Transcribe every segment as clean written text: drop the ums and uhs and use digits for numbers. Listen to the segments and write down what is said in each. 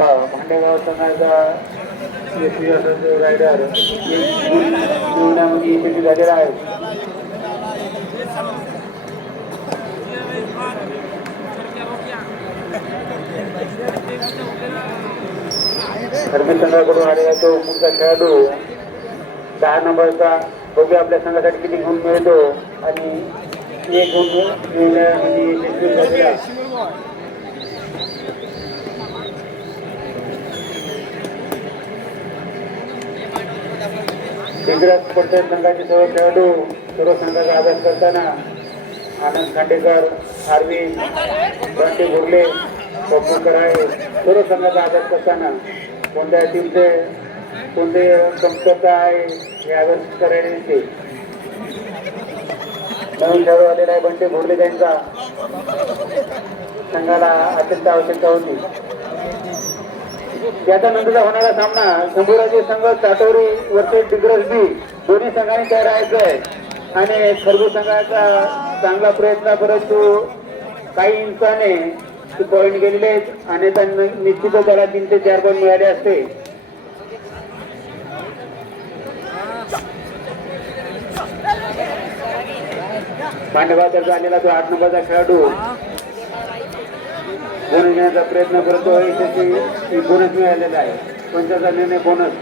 भांडेगाव संघाचा रायडर निवडण्यामध्ये यशस्वी झालेला आहे. धर्मेश संघाकडून आलेला तो पुढचा खेळाडू 10 नंबरचा. बघूया आपल्या संघासाठी किती गुण मिळतो आणि एक गुण मिळवण्यामध्ये यशस्वी झालेला. दिग्रस पडते संघाचे सर्व खेळाडू सर्व संघाचा अभ्यास करताना आनंद खांडेकर, अरविंद बंटे भोगले, पप्पू कराळे सर्व संघाचा अभ्यास करताना कोणत्या टीमचे कोणते कमतरता आहे हे अभ्यास करायला येते. नवीन खेळाडू आलेला आहे बंटे भोगले, त्यांचा संघाला अत्यंत आवश्यकता होती. त्याच्या नंतरचा होणारा सामना शंभूराजे संघ चाटोरी वर्सेस दिग्रस बी दोन्ही संघांनी तयार राहायचं आहे. आणि खरबूज संघाचा चांगला प्रयत्न, परंतु काही इंचाने पॉईंट गेलेले आहेत आणि त्यांना निश्चितच त्याला 3 ते 4 पॉईंट मिळाले असते. भांडेगावचा आलेला तो 8 नंबरचा खेळाडू बोनस घेण्याचा प्रयत्न करतो. यशस्वी बोनस मिळालेला आहे. पंचाचा निर्णय बोनस.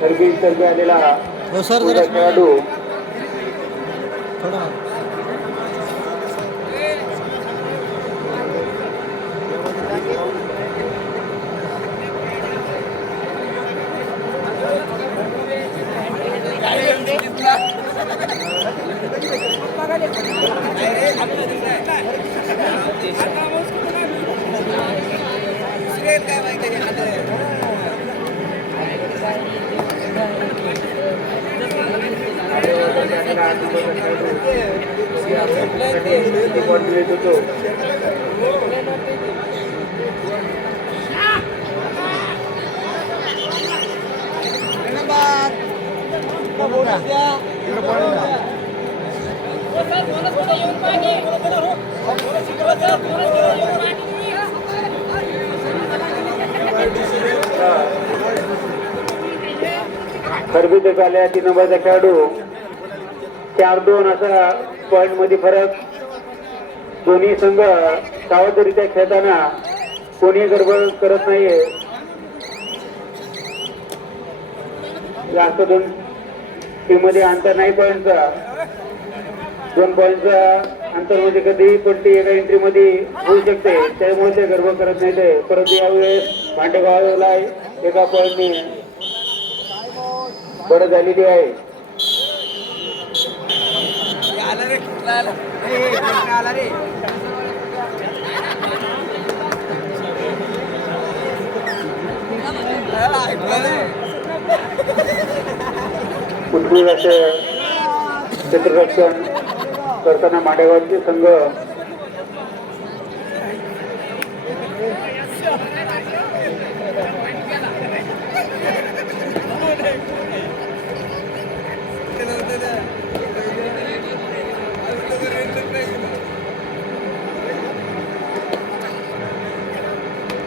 सर्वी आलेला खेळाडू खरबूज आल्या 3 नंबरचा खेळाडू 4-2 असा पॉइंट मध्ये फरक. दोन्ही संघ सावधरित्या खेळताना कोणी गडबड करत नाहीये. जास्त 2 टीम मध्ये अंतर नाही पॉईंटचा. 2 पॉईंटचा अंतर मध्ये कधीही पलटी एका एंट्री मध्ये होऊ शकते, त्यामुळे ते गडबड करत नाही. ते परंतु यावेळेस भांडेगावला एका पॉईंटने बरं झालेली आहे. उत्कृष्ट असे क्षेत्ररक्षण करताना माडेगावचे संघ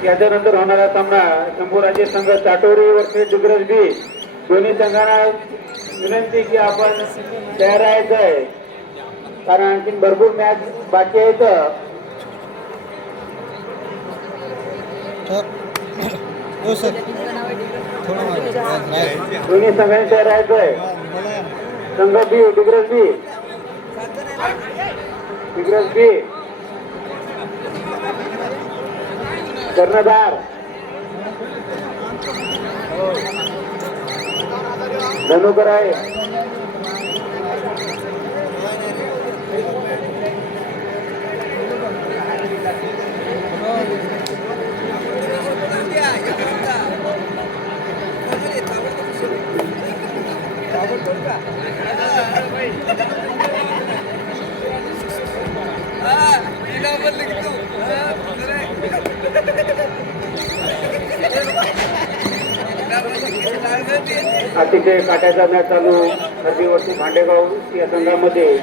याच्यानंतर होणारा सामना शंभूराजे संघ चाटोरी वर्सेस दिग्रस बी. दोन्ही संघांना विनंती की आपण तयार राहायचं आहे, कारण आणखी भरपूर मॅच बाकी आहेत. दोन्ही संघांनी तयार राहायचं आहे. संघ बी दिग्रस बी कर्णधार धनुकर आहे. अतिशय काट्याचा मॅच चालू हद्दीवरती भांडेगाव या संघामध्ये.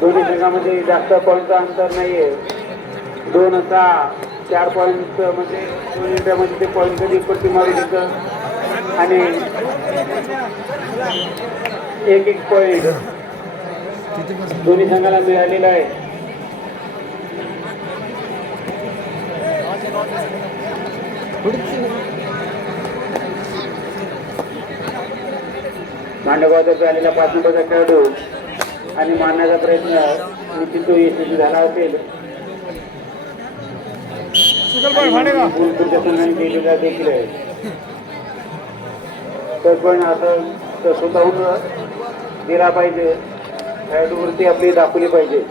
दोन्ही संघामध्ये जास्त पॉईंटचं अंतर नाहीये. 2-6 4 पॉईंट म्हणजे 2 इंडियामध्ये ते पॉईंट कधी पट्टी मारू शकतं आणि 1-1 पॉईंट दोन्ही संघाला मिळालेला आहे. मांडगावतर्फे आलेला 5 नंबरचा खेळाडू आणि मारण्याचा प्रयत्न निश्चित तो यशस्वी झाला असेल. पुढच्या संघाने केलेला देखील आहे. तर पण असं स्वतःहून दिला पाहिजे, खेळाडूवरती आपली दाखवली पाहिजे.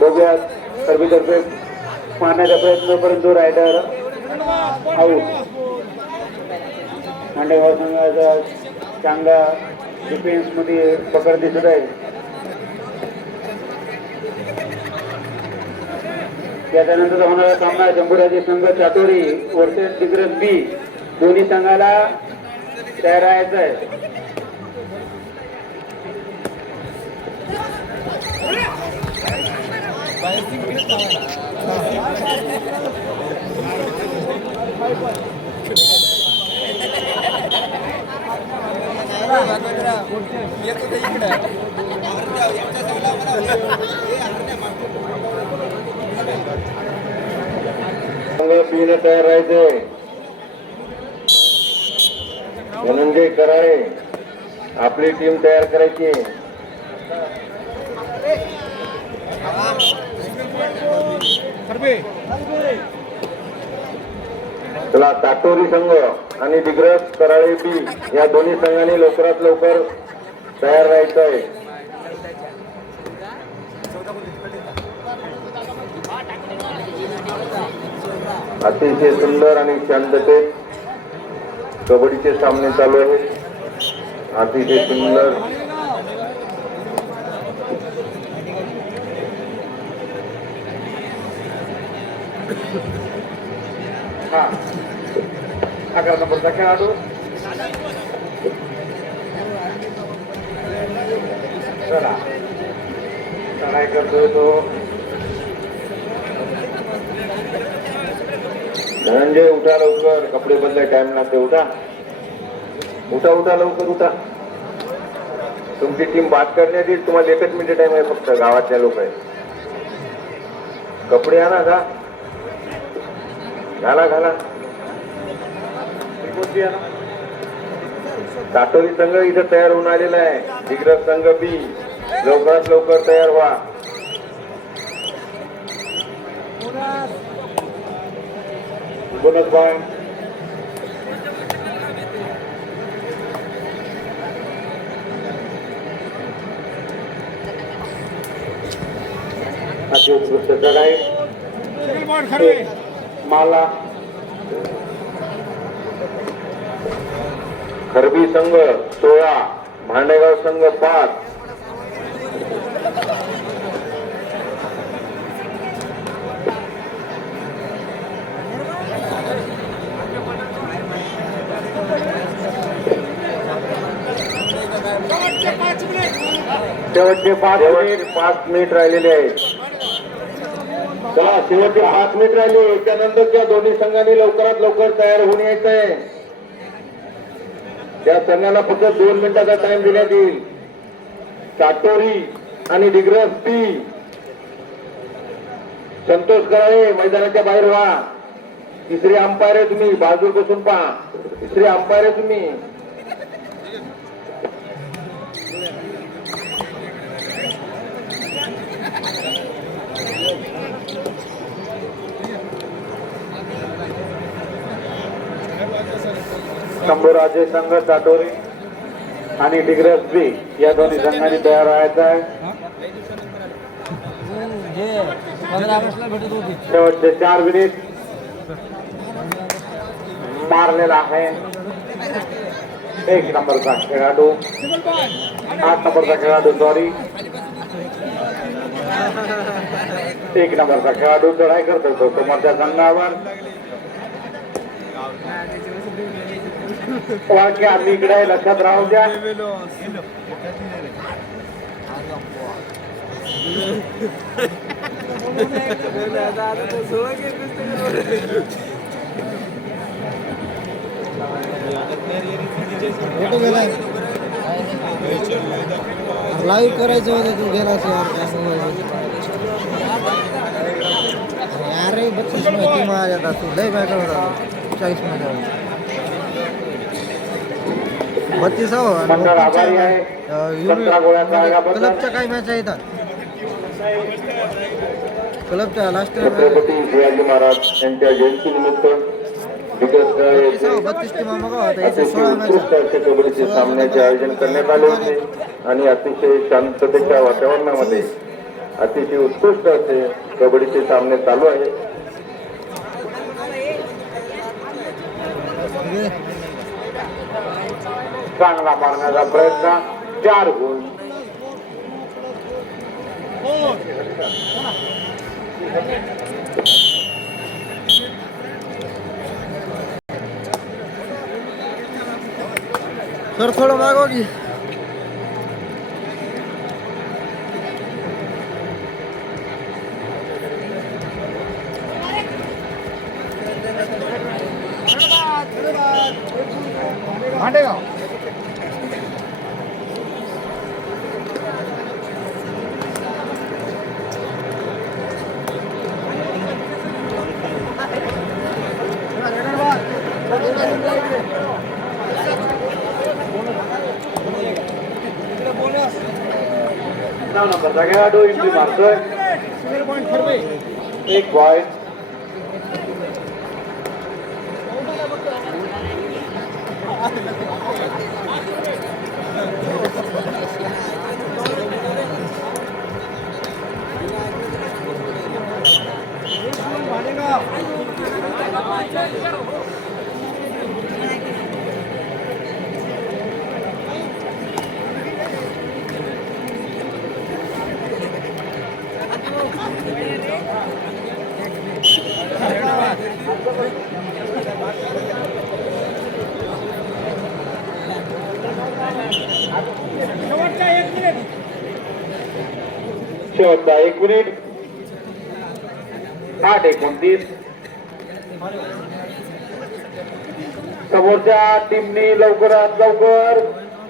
बघूयात सर्वीतर्फे मारण्याचा प्रयत्न परंतु रायडर आऊट. मांडेगाव संघाचा चांगला डिफेन्स मध्ये पकड दिसत आहे. त्याच्यानंतर होणारा सामना जंबूराजे संघ चाटोरी वर्सेस दिग्रस बी. दोन्ही संघाला तयार राहायचं आहे. पीने तयार राहायचे. धनंजय कराळे आपली टीम तयार करायची. चला ताटोरी संघ आणि दिग्रस कराळे बी या दोन्ही संघांनी लवकरात लवकर तयार राहायचं आहे. अतिशय सुंदर आणि शांततेत कबड्डीचे सामने चालू आहेत. अतिशय सुंदर हा 11 नंबरचा खेळाडू चला चढाई करतोय तो. धनंजय उठा लवकर, कपडे बदलाय टाइम लागते. उठा उठा उठा लवकर उठा. तुमची टीम बाद करण्यात येईल. तुम्हाला 1 मिनिट टाइम आहे फक्त. गावातल्या लोक आहे. कपडे आणा का घाला घाला. ताटोरी संघ इथं तयार होऊन आलेला आहे. दिग्रस संघ बी लवकरात लवकर तयार व्हा. बोनस पॉईंट अति उत्कृष्ट चढाई माला. खरबी संघ 16 भांडेगाव संघ 5. शेवटचे 5 मिनिट राहिलेले आहेत. चला शेवटचे 5 मिनिट राहिले. त्यानंतरच्या दोन्ही संघांनी लवकरात लवकर तयार होऊन यायचं आहे. त्या संघाला फक्त 2 मिनिटाचा टाइम देण्यात येईल. चाटोरी आणि दिग्रस बी. संतोष कराळे मैदानाच्या बाहेर व्हा. तिसरी अंपायर आहे तुम्ही. बाजू बसून पहा. तिसरी अंपायर आहे तुम्ही. शंभूराजे संघ चाटोरी आणि डिग्रस बी या दोन्ही संघांनी तयार राहायचं आहे. शेवटचे 4 मिनिट मारलेला आहे. 1 नंबरचा खेळाडू 8 नंबरचा खेळाडू सॉरी 1 नंबरचा खेळाडू चढाई करतो तो समोरच्या संघावर. वाक्य आम्ही इकडे लक्षात राहू द्या. कुठे गेलाय लाईव्ह करायचं होतं तू गेला अरे 32 मध्ये माझ्या तू लय बॅट होता 40 मध्ये 32 हो मंडळ आभारी आहे. 17 गोळ्याचा आगाबद्दल क्लबच्या काही मॅच आहेत क्लबच्या लास्ट छत्रपती शिवाजी महाराज यांच्या जयंतीनिमित्त विगत 32 टीमा मग होता याचे अतिशय 16 मॅच उत्कृष्ट असे कबड्डीचे सामन्याचे आयोजन करण्यात आले होते आणि अतिशय शांततेच्या वातावरणामध्ये अतिशय उत्कृष्ट असे कबड्डीचे सामने चालू आहेत. चांगला मारण्याचा प्रयत्न 4 गुण. सर थोडं मागवा की भांडेगाव नंबरचा खेळाडू एंट्री मारतोय. 1 पॉइंट. शेवटचा 1 मिनिट. 8:29. समोरच्या टीमनी लवकरात लवकर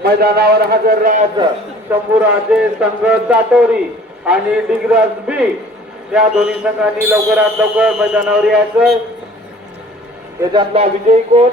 मैदानावर हजर राहायचं. शंभूराजे संघ चाटोरी आणि डिग्रज बी या दोन्ही संघांनी लवकरात लवकर मैदानावर यायचं. याच्यातला विजयी कोण